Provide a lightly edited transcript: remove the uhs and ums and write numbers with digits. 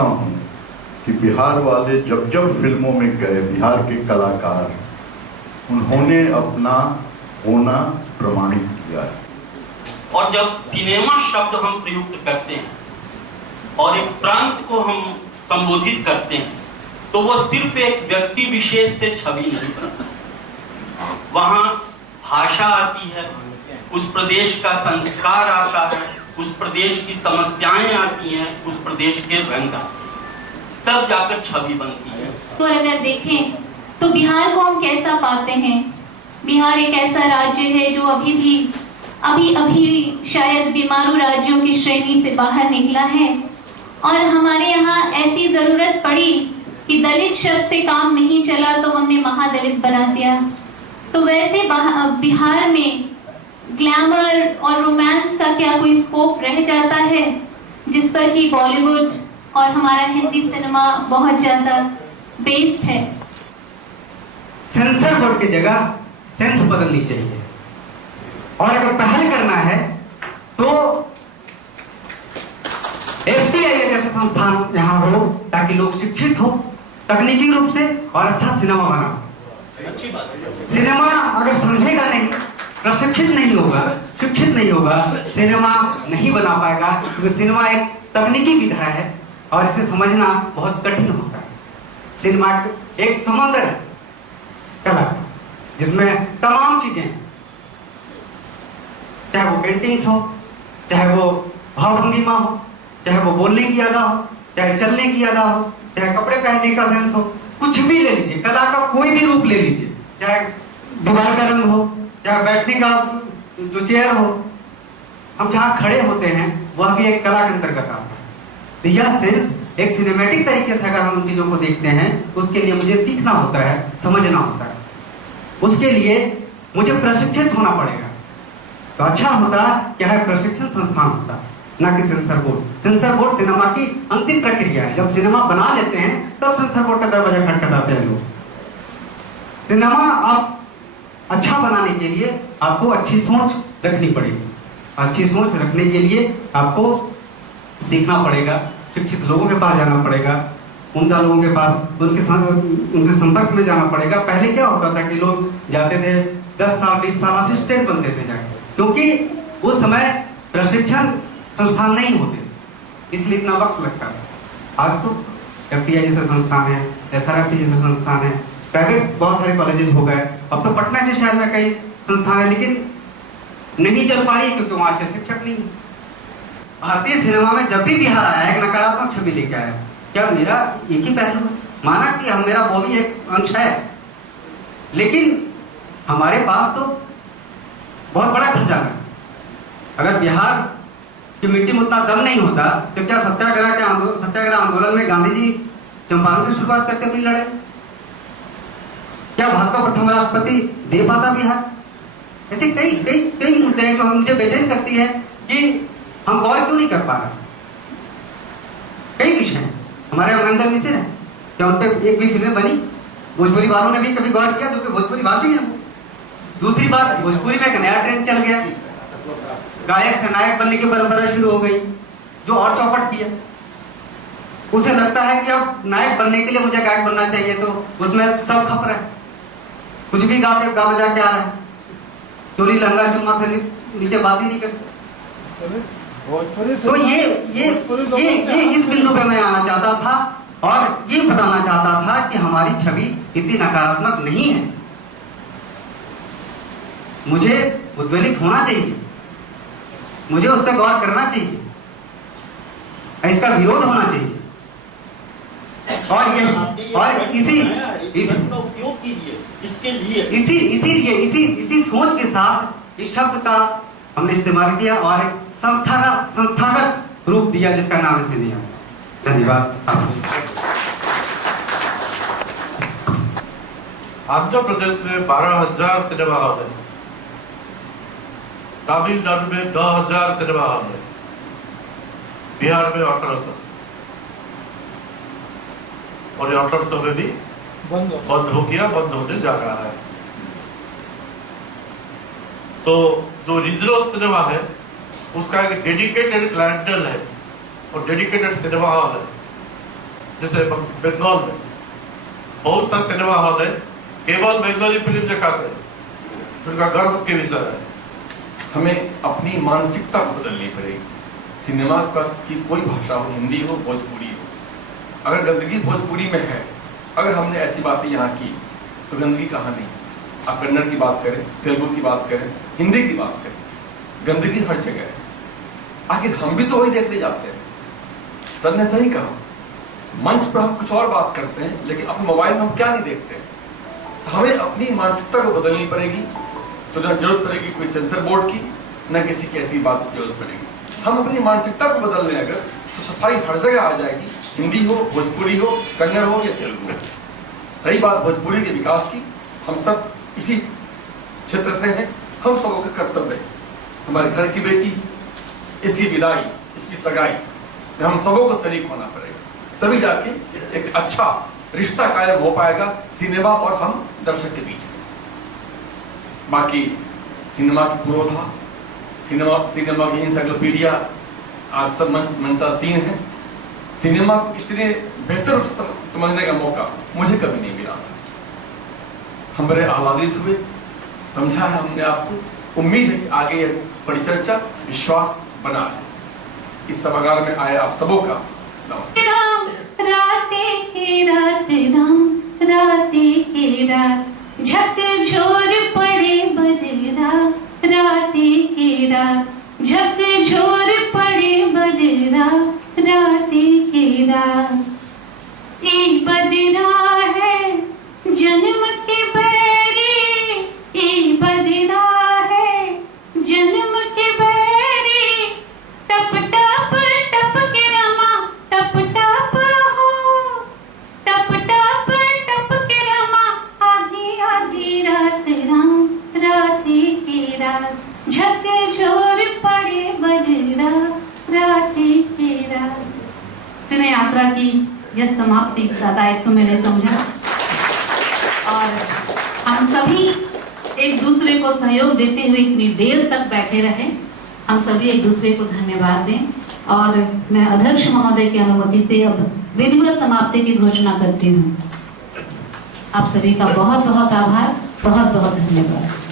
हूँ कि बिहार वाले जब जब फिल्मों में गए, बिहार के कलाकार, उन्होंने अपना होना प्रमाणित किया है। और जब सिनेमा शब्द हम प्रयुक्त करते हैं और एक प्रांत को हम संबोधित करते हैं तो वो सिर्फ एक व्यक्ति विशेष से छवि नहीं बनती, वहां भाषा आती है, उस प्रदेश का संस्कार आता है, उस प्रदेश की समस्याएं आती हैं, उस प्रदेश के रंग आते हैं, तब जाकर छवि बनती है। तो अगर देखें तो बिहार को हम कैसा पाते हैं? बिहार एक ऐसा राज्य है जो अभी शायद बीमारू राज्यों की श्रेणी से बाहर निकला है, और हमारे यहाँ ऐसी जरूरत पड़ी कि दलित शब्द से काम नहीं चला तो हमने महादलित बना दिया। तो वैसे बिहार में ग्लैमर और रोमांस का क्या कोई स्कोप रह जाता है जिस पर कि बॉलीवुड और हमारा हिंदी सिनेमा बहुत ज्यादा बेस्ड है? सेंसर बोर्ड की जगह सेंस बदलनी चाहिए, और अगर पहल करना है तो FTI जैसे संस्थान यहाँ हो ताकि लोग शिक्षित हो तकनीकी रूप से और अच्छा सिनेमा बना। अच्छी बात है। सिनेमा अगर समझेगा नहीं, प्रशिक्षित नहीं होगा, शिक्षित नहीं होगा, सिनेमा नहीं बना पाएगा, क्योंकि सिनेमा एक तकनीकी विधा है और इसे समझना बहुत कठिन होता है। सिनेमा एक समंदर है कला, जिसमें तमाम चीजें, चाहे वो पेंटिंग्स हो, चाहे वो भावभंगिमा हो, चाहे वो बोलने की अदा हो, चाहे चलने की अदा हो, चाहे कपड़े पहनने का सेंस हो, कुछ भी ले लीजिए, कला का कोई भी रूप ले लीजिए, चाहे दीवार का रंग हो, चाहे बैठने का जो चेयर हो, हम जहाँ खड़े होते हैं वह भी एक कला के अंतर्गत आता है। तो यह सेंस एक सिनेमैटिक तरीके से अगर हम उन चीजों को देखते हैं, उसके लिए मुझे सीखना होता है, समझना होता है, उसके लिए मुझे प्रशिक्षित होना पड़ेगा। तो अच्छा होता क्या है, प्रशिक्षण संस्थान होता, ना कि sensor board. Sensor board cinema की अंतिम प्रक्रिया है, जब सिनेमा बना लेते हैं तब सेंसर बोर्ड का दरवाजा खटखटाते हैं लोग। सिनेमा आप अच्छा बनाने के लिए आपको अच्छी सोच रखनी पड़ेगी, अच्छी सोच रखने के लिए आपको सीखना पड़ेगा, शिक्षित लोगों के पास जाना पड़ेगा, उम्दा लोगों के पास उनसे संपर्क में जाना पड़ेगा। पहले क्या होता था कि लोग जाते थे 10 साल 20 साल असिस्टेंट बनते थे जाके, क्योंकि उस समय प्रशिक्षण संस्थान नहीं होते, इसलिए इतना वक्त लगता था। आज तो FTI जैसे संस्थान है, SRFT जैसे संस्थान है, प्राइवेट बहुत सारे कॉलेजेस हो गए, अब तो पटना के शहर में कई संस्थान है, लेकिन नहीं चल पा रही क्योंकि वहां अच्छे शिक्षक नहीं। भारतीय सिनेमा में जब भी बिहार आया एक नकारात्मक छवि लेके आया। क्या मेरा एक ही पहलू है? माना कि हम मेरा वो भी एक अंश है, लेकिन हमारे पास तो बहुत बड़ा खजाना है। अगर बिहार की मिट्टी में उतना दम नहीं होता तो क्या सत्याग्रह आंदोलन में गांधी जी चंपारण से शुरुआत करते अपनी लड़ाई? क्या भाजपा प्रथम राष्ट्रपति दे पाता बिहार? ऐसे कई कई कई मुद्दे हैं जो मुझे बेचैन करती है कि हम गौर क्यों नहीं कर पा रहे। कई विषय हैं, हमारे महेंद्र मिश्र है, क्या उन पर एक भी फिल्में बनी? भोजपुरी वालों ने भी कभी गौर किया, जो कि भोजपुरी भाषी है। दूसरी बात, भोजपुरी में एक नया ट्रेंड चल गया, गायक से नायक बनने की परंपरा शुरू हो गई, जो और चौपट किया। उसे लगता है कि अब नायक बनने के लिए मुझे गायक बनना चाहिए, तो उसमें सब खप रहा है, कुछ भी गा बजा के आ रहा है, चोली लहंगा चुम्मा से नीचे बात ही नहीं करते। तो ये इस बिंदु पे मैं आना चाहता था और ये बताना चाहता था कि हमारी छवि इतनी नकारात्मक नहीं है। मुझे उद्वेलित होना चाहिए, मुझे उस पर गौर करना चाहिए, इसका विरोध होना चाहिए, और उपयोग कीजिए इसके लिए। इसी सोच के साथ इस शब्द का हमने इस्तेमाल किया और एक संस्थागत रूप दिया जिसका नाम है सिनेमा। धन्यवाद। आंध्र प्रदेश में 12,000 सिनेमा हॉल है, तमिलनाडु में 9,000 सिनेमा हॉल है, बिहार में 1800, और ये 1800 में भी बंद हो गया, बंद होने जा रहा है। तो जो रीजनल सिनेमा है उसका एक डेडिकेटेड क्लाइंटल है और डेडिकेटेड सिनेमा हॉल है, जैसे बंगाल में बहुत सा सिनेमा हॉल है केवल बंगाली फिल्म दिखाते हैं, उनका गर्व के विषय है। हमें अपनी मानसिकता को बदलनी पड़ेगी। सिनेमा की कोई भाषा हो, हिंदी हो, भोजपुरी हो, अगर गंदगी भोजपुरी में है, अगर हमने ऐसी बातें यहाँ की तो गंदगी कहाँ नहीं। आप कन्नड़ की बात करें, तेलुगु की बात करें, हिंदी की बात करें, गंदगी हर जगह है। आखिर हम भी तो वही देखने जाते हैं। सर ने सही कहा, मंच पर हम कुछ और बात करते हैं, लेकिन अपने मोबाइल में हम क्या नहीं देखते। हमें अपनी मानसिकता को बदलनी पड़ेगी। तो न जरूरत पड़ेगी कोई सेंसर बोर्ड की, न किसी की ऐसी बात की जरूरत पड़ेगी। हम अपनी मानसिकता को बदल लें अगर, तो सफाई हर जगह आ जाएगी, हिंदी हो, भोजपुरी हो, कन्नड़ हो या तेलुगु हो। रही बात भोजपुरी के विकास की, हम सब इसी क्षेत्र से हैं, हम सबों का कर्तव्य है। हमारे घर की बेटी, इसकी विदाई, इसकी सगाई में हम सबों को शरीक होना पड़ेगा, तभी जाके एक अच्छा रिश्ता कायम हो पाएगा सिनेमा और हम दर्शक के बीच। बाकी सिनेमा की पुरोधा, सिनेमा की इंसाइक्लोपीडिया आज सब मनता सीन है। सिनेमा को इतने बेहतर समझने का मौका मुझे कभी नहीं मिला था। हम बड़े आह्लादित हुए, समझा है हमने आपको। उम्मीद है कि आगे यह परिचर्चा विश्वास बना है। इस सभागार में आए आप सबों का राम राते के रात, राम राते के रात, झकझोर पड़े बदरा, राते के रात, झकझोर पड़े बदरा, राते के रात। ए बदरा है जन्म के बैरी, ए बदरा है जन्म के बैरी, टप टप टप के रमा, टप टप हो, टप टप टप के रमा, आधी आधी रात, राम राते के रात, झकझोर पड़े बदरा, राते के रात। सिने यात्रा की यह समाप्ति का दायित्व मैंने समझा और हम सभी एक दूसरे को सहयोग देते हुए इतनी देर तक बैठे रहे। हम सभी एक दूसरे को धन्यवाद दें और मैं अध्यक्ष महोदय की अनुमति से अब विधिवत समाप्ति की घोषणा करती हूँ। आप सभी का बहुत बहुत आभार, बहुत बहुत धन्यवाद।